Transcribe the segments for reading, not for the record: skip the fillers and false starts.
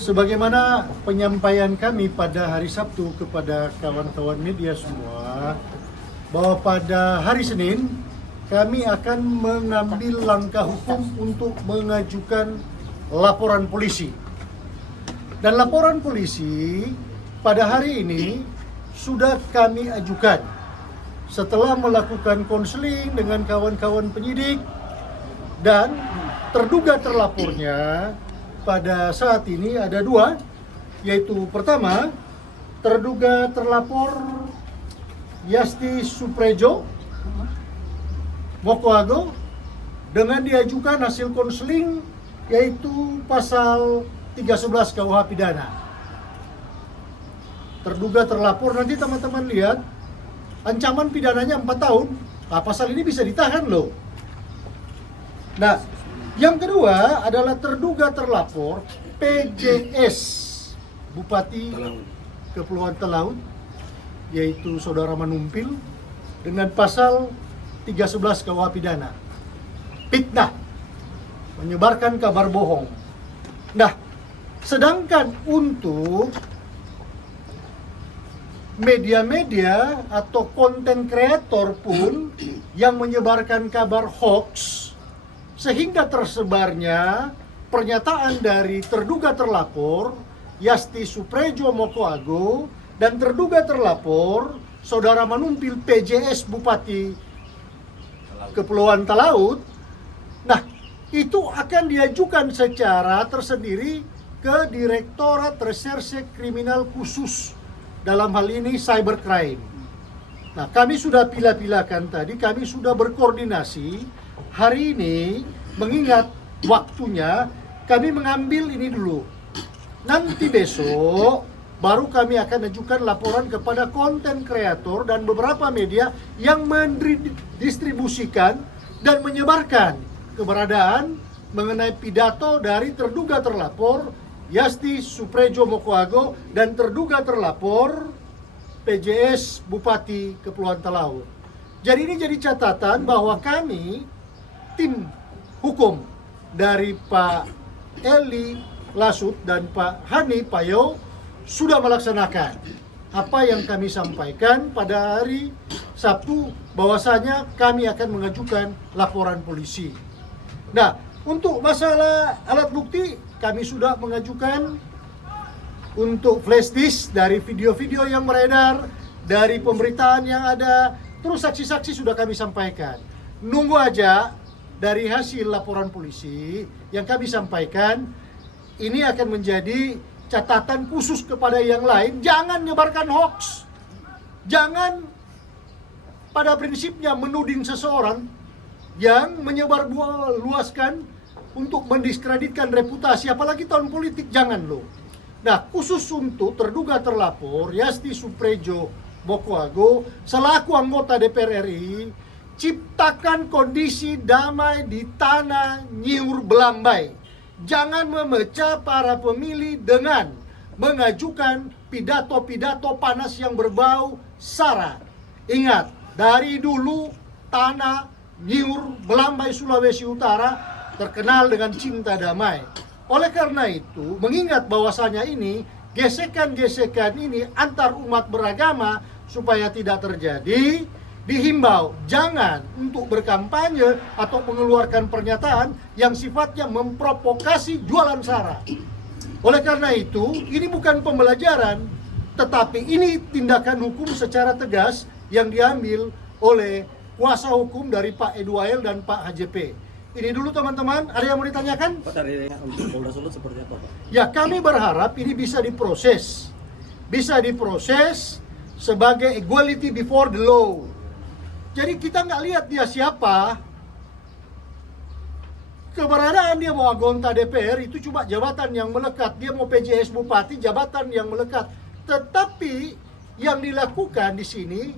Sebagaimana penyampaian kami pada hari Sabtu kepada kawan-kawan media semua, bahwa pada hari Senin kami akan mengambil langkah hukum untuk mengajukan laporan polisi. Dan laporan polisi pada hari ini sudah kami ajukan setelah melakukan konseling dengan kawan-kawan penyidik, dan terduga terlapornya pada saat ini ada dua, yaitu pertama, terduga terlapor Yasti Suprejo Mokoago dengan diajukan hasil konseling yaitu pasal 311 KUH pidana. Terduga terlapor, nanti teman-teman lihat ancaman pidananya 4 tahun. Nah, pasal ini bisa ditahan loh. Nah, yang kedua adalah terduga terlapor PJS Bupati Kepulauan Talaut, yaitu Saudara Manumpil, dengan pasal 311 KUH pidana, fitnah, menyebarkan kabar bohong. Nah, sedangkan untuk media-media atau konten kreator pun yang menyebarkan kabar hoax sehingga tersebarnya pernyataan dari terduga terlapor Yasti Suprejo Mokoago dan terduga terlapor Saudara Manumpil PJS Bupati Kepulauan Talaut. Nah, itu akan diajukan secara tersendiri ke Direktorat Reserse Kriminal Khusus, dalam hal ini cybercrime. Nah, kami sudah pilah-pilahkan tadi, kami sudah berkoordinasi. Hari ini, mengingat waktunya, kami mengambil ini dulu. Nanti besok, baru kami akan ajukan laporan kepada konten kreator dan beberapa media yang mendistribusikan dan menyebarkan keberadaan mengenai pidato dari terduga terlapor Yasti Suprejo Mokoago dan terduga terlapor PJS Bupati Kepulauan Talaut. Jadi ini jadi catatan bahwa kami, tim hukum dari Pak Eli Lasut dan Pak Hani Payo, sudah melaksanakan apa yang kami sampaikan pada hari Sabtu, bahwasanya kami akan mengajukan laporan polisi. Nah, untuk masalah alat bukti, kami sudah mengajukan untuk flash disk dari video-video yang beredar, dari pemberitaan yang ada, terus saksi-saksi sudah kami sampaikan. Nunggu aja dari hasil laporan polisi yang kami sampaikan. Ini akan menjadi catatan khusus kepada yang lain. Jangan nyebarkan hoax. Jangan pada prinsipnya menuding seseorang yang menyebar luaskan untuk mendiskreditkan reputasi, apalagi tahun politik, jangan loh. Nah, khusus untuk terduga terlapor Yasti Suprejo Mokoago selaku anggota DPR RI, ciptakan kondisi damai di tanah Nyiur Belambai. Jangan memecah para pemilih dengan mengajukan pidato-pidato panas yang berbau sara. Ingat, dari dulu tanah Nyiur Belambai Sulawesi Utara terkenal dengan cinta damai. Oleh karena itu, mengingat bahwasanya ini gesekan-gesekan ini antar umat beragama supaya tidak terjadi, dihimbau jangan untuk berkampanye atau mengeluarkan pernyataan yang sifatnya memprovokasi jualan sara. Oleh karena itu, ini bukan pembelajaran, tetapi ini tindakan hukum secara tegas yang diambil oleh kuasa hukum dari Pak Eduael dan Pak HJP. Ini dulu teman-teman, ada yang mau ditanyakan? Pak, dari untuk Polda Sulut seperti apa, Pak? Ya, kami berharap ini bisa diproses. Bisa diproses sebagai equality before the law. Jadi kita nggak lihat dia siapa. Keberadaan dia mau anggota DPR itu cuma jabatan yang melekat. Dia mau PJS Bupati, jabatan yang melekat. Tetapi yang dilakukan di sini,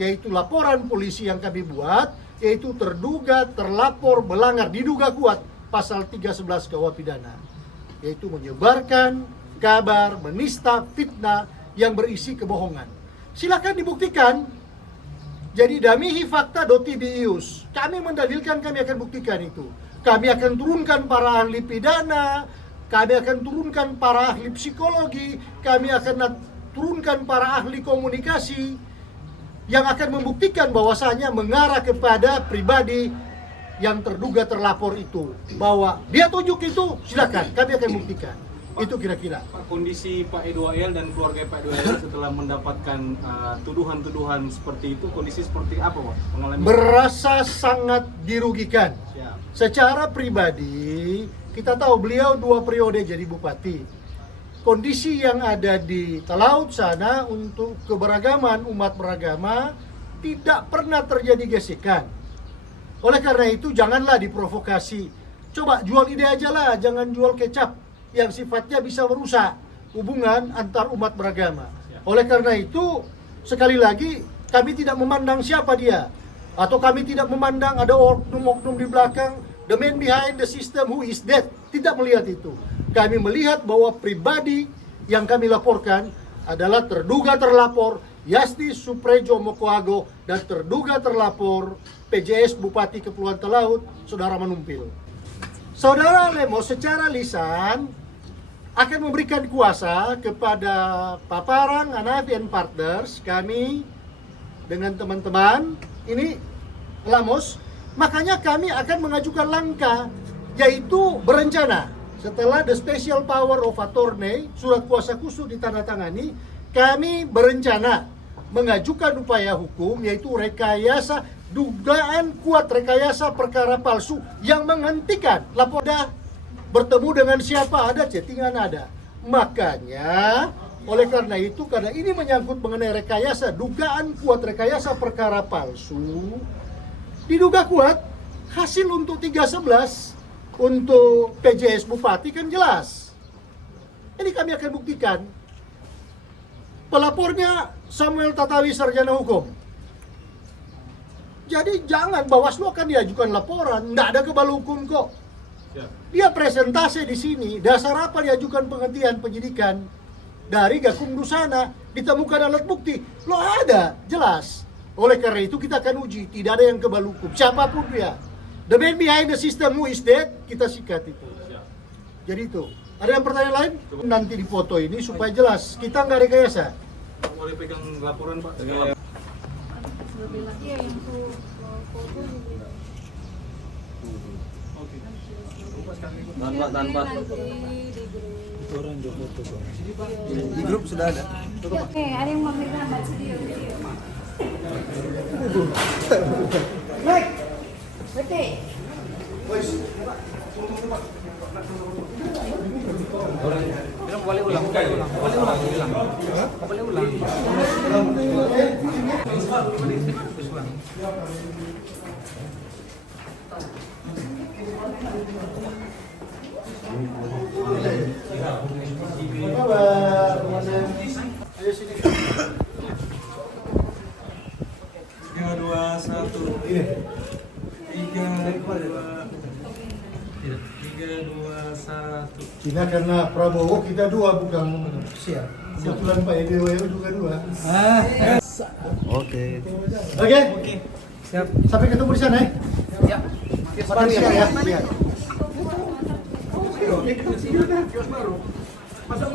yaitu laporan polisi yang kami buat, yaitu terduga terlapor melanggar, diduga kuat pasal 311 KUH pidana, yaitu menyebarkan kabar, menista, fitnah yang berisi kebohongan. Silakan dibuktikan. Jadi damihi fakta dotibius. Kami mendalilkan, kami akan buktikan itu. Kami akan turunkan para ahli pidana, kami akan turunkan para ahli psikologi, kami akan turunkan para ahli komunikasi yang akan membuktikan bahwasanya mengarah kepada pribadi yang terduga terlapor itu, bahwa dia tunjuk itu, silakan, kami akan buktikan. Itu kira-kira. Pak, kondisi Pak Edwael dan keluarga Pak Edwael setelah mendapatkan tuduhan-tuduhan seperti itu, kondisi seperti apa, Pak? Mengalami Berasa sangat dirugikan. Siap. Secara pribadi, kita tahu beliau 2 periode jadi bupati. Kondisi yang ada di Talaut sana untuk keberagaman umat beragama tidak pernah terjadi gesekan. Oleh karena itu, janganlah diprovokasi. Coba jual ide aja lah, jangan jual kecap yang sifatnya bisa merusak hubungan antar umat beragama. Oleh karena itu, sekali lagi, kami tidak memandang siapa dia, atau kami tidak memandang ada oknum-oknum di belakang, the man behind the system who is dead. Tidak melihat itu. Kami melihat bahwa pribadi yang kami laporkan adalah terduga terlapor Yasti Suprejo Mokoago dan terduga terlapor PJS Bupati Kepulauan Talaut, Saudara Manumpil. Saudara Lemos secara lisan akan memberikan kuasa kepada Paparang, Hanafi and Partners, kami dengan teman-teman ini Lamos, makanya kami akan mengajukan langkah, yaitu berencana setelah the special power of attorney, surat kuasa khusus ditandatangani, kami berencana mengajukan upaya hukum, yaitu rekayasa, dugaan kuat rekayasa perkara palsu yang menghentikan laporan. Bertemu dengan siapa, ada chattingan ada. Makanya, oleh karena itu, karena ini menyangkut mengenai rekayasa, dugaan kuat rekayasa perkara palsu, diduga kuat, hasil untuk 311 untuk PJS Bupati kan jelas. Ini kami akan buktikan. Pelapornya Samuel Tatawi, sarjana hukum. Jadi jangan, Bawaslu akan diajukan laporan, nggak ada kebal hukum kok. Dia presentasi di sini, dasar apa diajukan penghentian penyidikan dari Gakumdu sana, ditemukan alat bukti, lo ada, jelas. Oleh karena itu kita akan uji, tidak ada yang kebal hukum, siapapun dia. The man behind the system who is dead, kita sikat itu. Jadi itu. Ada yang pertanyaan lain? Nanti di foto ini supaya jelas, kita nggak rekayasa. boleh pegang laporan, Pak? Iya, yang foto Tahan Pak. itu orang di foto kok. Di grup sudah ada. Oke, ada yang mau megang video. Naik! Betul. Boleh ulang. Ayo sini. 3, 2, 1. 3, 2, 1. Cina karena Prabowo kita dua bukan siap. Kebetulan Pak Edwael juga dua. Oke. Oke? Siap. Sampai ketemu di sana ya. Ya. Makan siang ya. Iya. Masa